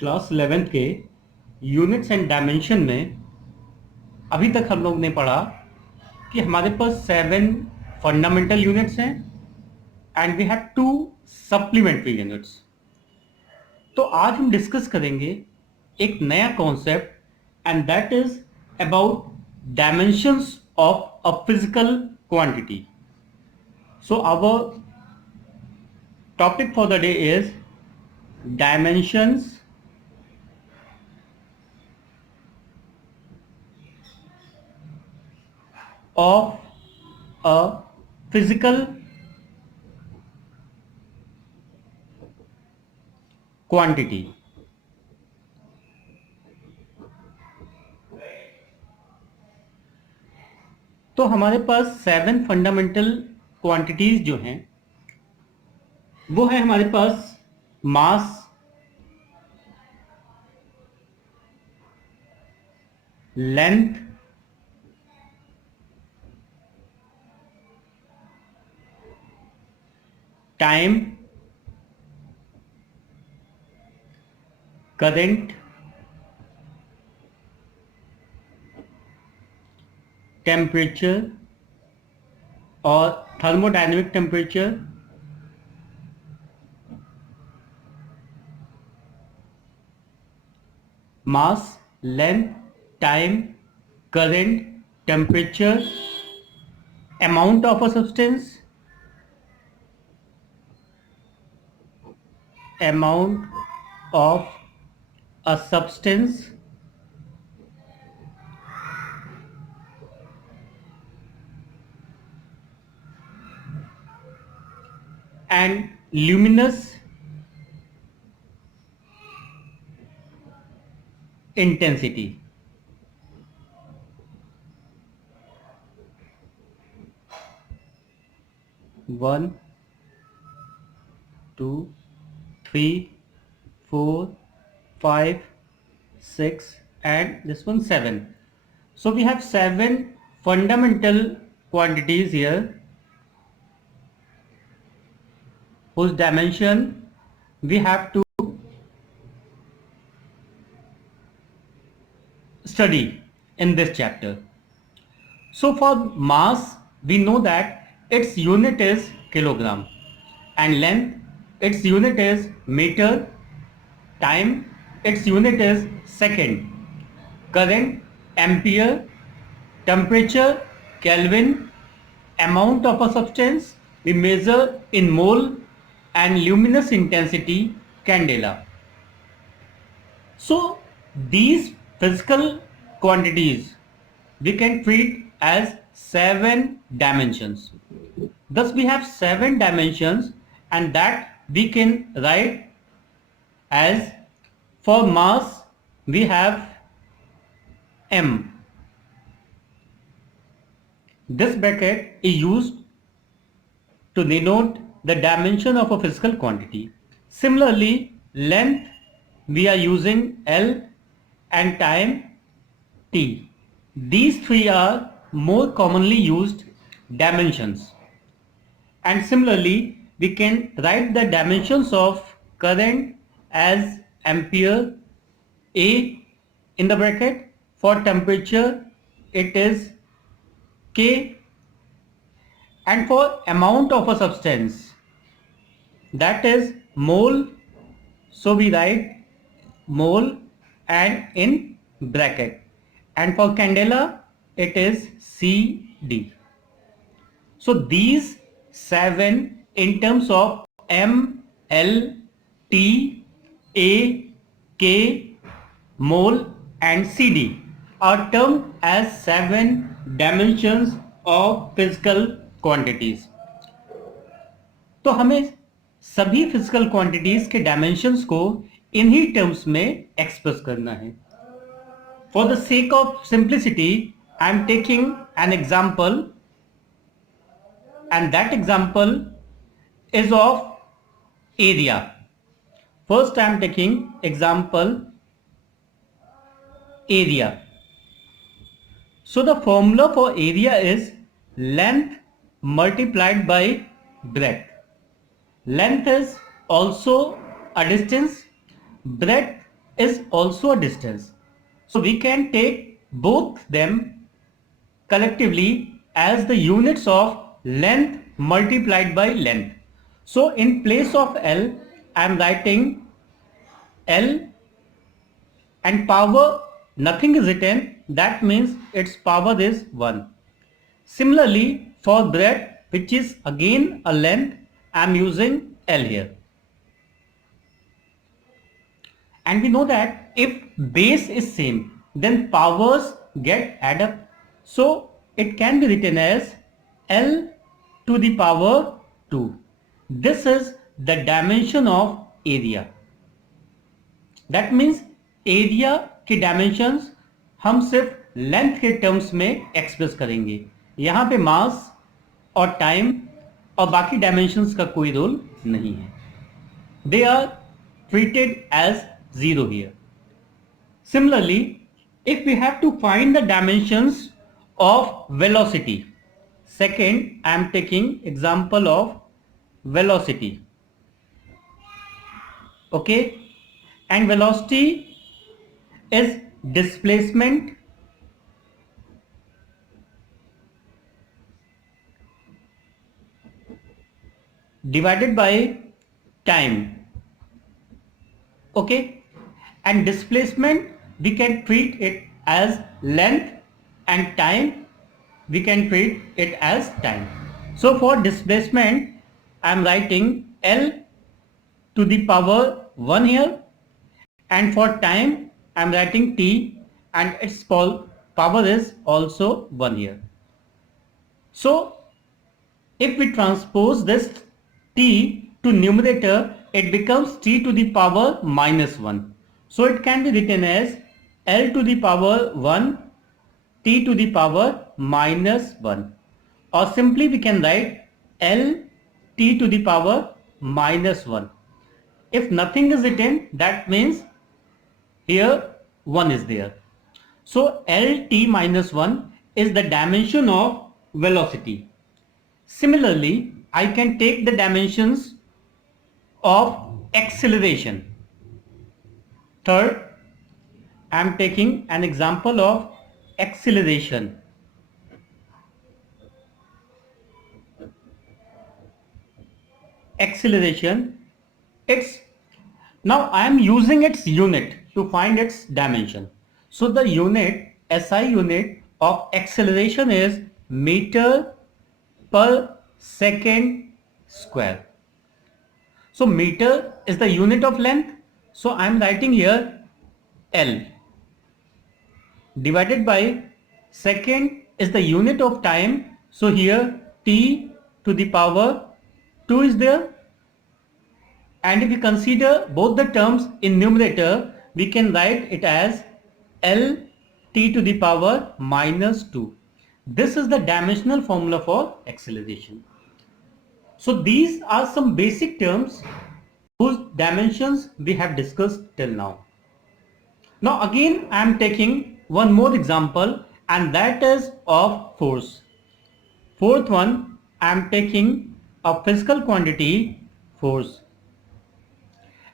Class 11th के units and dimension में अभी तक हम लोग ने पढ़ा कि हमारे पास 7 फंडामेंटल यूनिट्स हैं and we have 2 supplementary units. तो आज हम डिस्कस करेंगे एक नया concept and that is about dimensions of a physical quantity. So our topic for the day is dimensions of a physical quantity। तो हमारे पास 7 फंडामेंटल क्वांटिटीज जो हैं वो है हमारे पास mass, length, time, current, temperature और thermodynamic temperature, mass, length, time, current, temperature, amount of a substance, amount of a substance, and luminous intensity। One, two, three, four, five, six, and this one 7. So we have 7 fundamental quantities here whose dimension we have to study in this chapter. So for mass, we know that its unit is kilogram, and length, its unit is meter, time, its unit is second, current, ampere, temperature, Kelvin, amount of a substance we measure in mole, and luminous intensity candela. So these physical quantities we can treat as 7 dimensions. Thus we have 7 dimensions, and that we can write as, for mass we have m. This bracket is used to denote the dimension of a physical quantity. Similarly, length we are using L and time T. These three are more commonly used dimensions. And similarly, we can write the dimensions of current as ampere, A in the bracket. For temperature, it is K, and for amount of a substance, that is mole, so we write mole and in bracket, and for candela it is CD. So these 7 in terms of M, L, T, A, K, mole and CD are termed as 7 dimensions of physical quantities. तो हमें सभी physical quantities के dimensions को इन्हीं terms में express करना है। For the sake of simplicity I am taking an example, and that example is of area. First I am taking example area. So the formula for area is length multiplied by breadth. Length is also a distance, breadth is also a distance. So we can take both them collectively as the units of length multiplied by length. So in place of L, I am writing L and power nothing is written, that means its power is 1. Similarly, for breadth, which is again a length, I am using L here. And we know that if base is same, then powers get add up. So it can be written as L to the power 2. This is the dimension of area. That means area के dimensions हम सिर्फ length के terms में express करेंगे. यहाँ पे मास और time और बाकी डायमेंशंस का कोई रोल नहीं है. They are treated as 0 here. Similarly, if we have to find the dimensions of velocity, second I am taking example of velocity. Okay, and velocity is displacement divided by time. Okay, and displacement we can treat it as length and time we can treat it as time. So for displacement I am writing L to the power 1 here, and for time I am writing T and its power is also 1 here. So if we transpose this T to numerator, it becomes T to the power minus 1. So it can be written as L to the power 1 T to the power minus 1, or simply we can write L T to the power minus 1. If nothing is written, that means here 1 is there. So Lt minus 1 is the dimension of velocity. Similarly, I can take the dimensions of acceleration. Third, I am taking an example of acceleration. Acceleration, now I am using its unit to find its dimension. So the unit, SI unit of acceleration is meter per second square. So meter is the unit of length. So I am writing here L divided by second is the unit of time. So here T to the power 2 is there. And if we consider both the terms in numerator, we can write it as L T to the power minus 2. This is the dimensional formula for acceleration. So these are some basic terms whose dimensions we have discussed till now. Now again I am taking one more example, and that is of force. Fourth one, I am taking a physical quantity, force.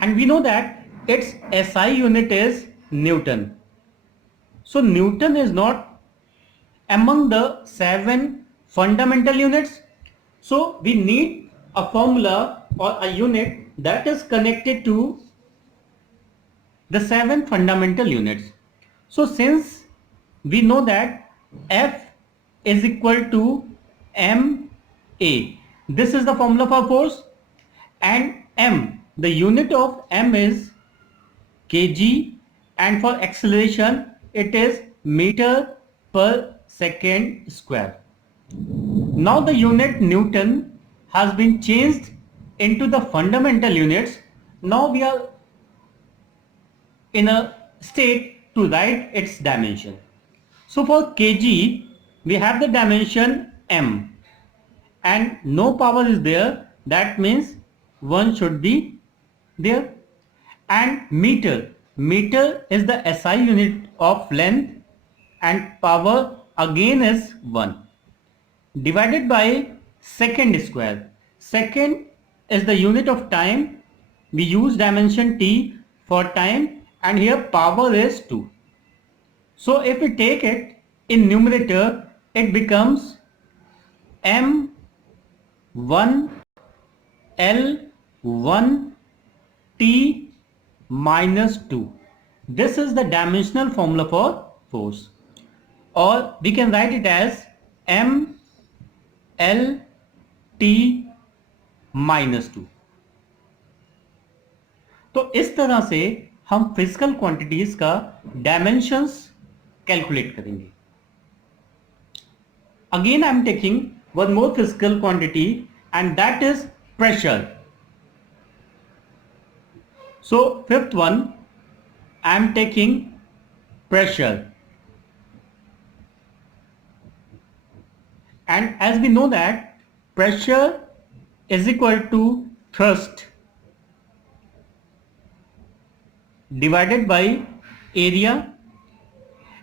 And we know that its SI unit is Newton. So Newton is not among the 7 fundamental units. So we need a formula or a unit that is connected to the 7 fundamental units. So since we know that F is equal to ma, this is the formula for force, and m, the unit of m is kg, and for acceleration it is meter per second square. Now the unit Newton has been changed into the fundamental units. Now we are in a state to write its dimension. So for kg we have the dimension m, and no power is there, that means 1 should be there. And meter is the SI unit of length, and power again is 1, divided by second square. Second is the unit of time. We use dimension t for time, and here power is 2. So if we take it in numerator, it becomes m1 L1 T minus 2. This is the dimensional formula for force, or we can write it as m L T minus 2. तो इस तरह से हम physical quantities का dimensions calculate करेंगे. Again I am taking one more physical quantity, and that is pressure. So fifth one, I am taking pressure, and as we know that pressure is equal to thrust divided by area,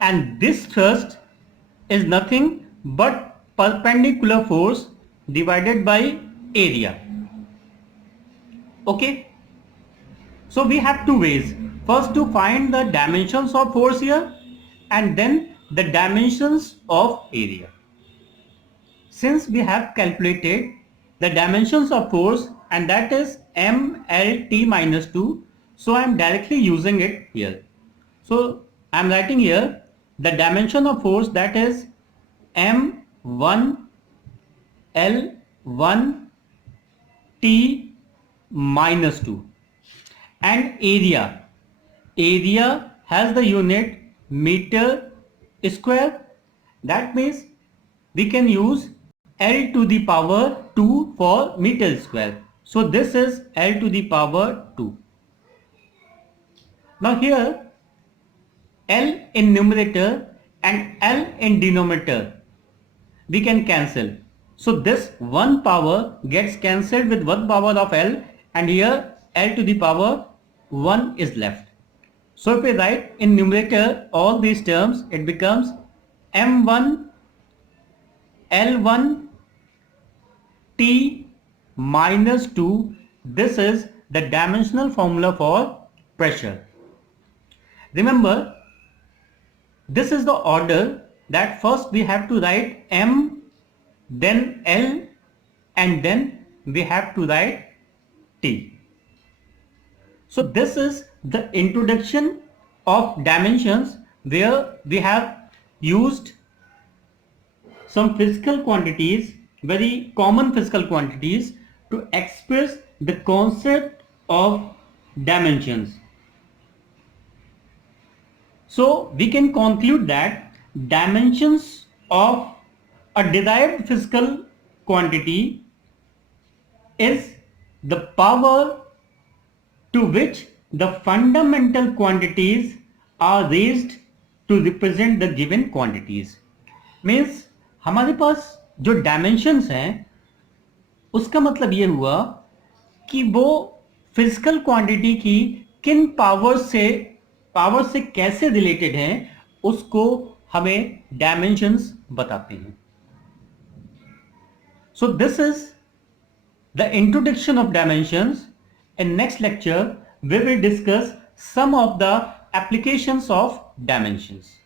and this thrust is nothing but perpendicular force divided by area. Okay, so we have two ways. First, to find the dimensions of force here, and then the dimensions of area. Since we have calculated the dimensions of force, and that is mLt minus 2, so I am directly using it here. So I am writing here the dimension of force, that is m1 L1 T minus 2, and area has the unit meter square. That means we can use L to the power 2 for meter square. So this is L to the power 2. Now here L in numerator and L in denominator we can cancel. So this 1 power gets cancelled with 1 power of L, and here L to the power 1 is left. So if we write in numerator all these terms, it becomes m1 L1 T minus 2. This is the dimensional formula for pressure. Remember, this is the order, that first we have to write M, then L, and then we have to write T. So this is the introduction of dimensions, where we have used some physical quantities, very common physical quantities, to express the concept of dimensions. So we can conclude that dimensions of a derived physical quantity is the power to which the fundamental quantities are raised to represent the given quantities. Means हमारे पास जो dimensions हैं, उसका मतलब ये हुआ कि वो physical quantity की किन पावर से कैसे रिलेटेड हैं, उसको हमें डायमेंशंस बताते हैं. So this is the introduction of dimensions. In next lecture we will discuss some of the applications of dimensions.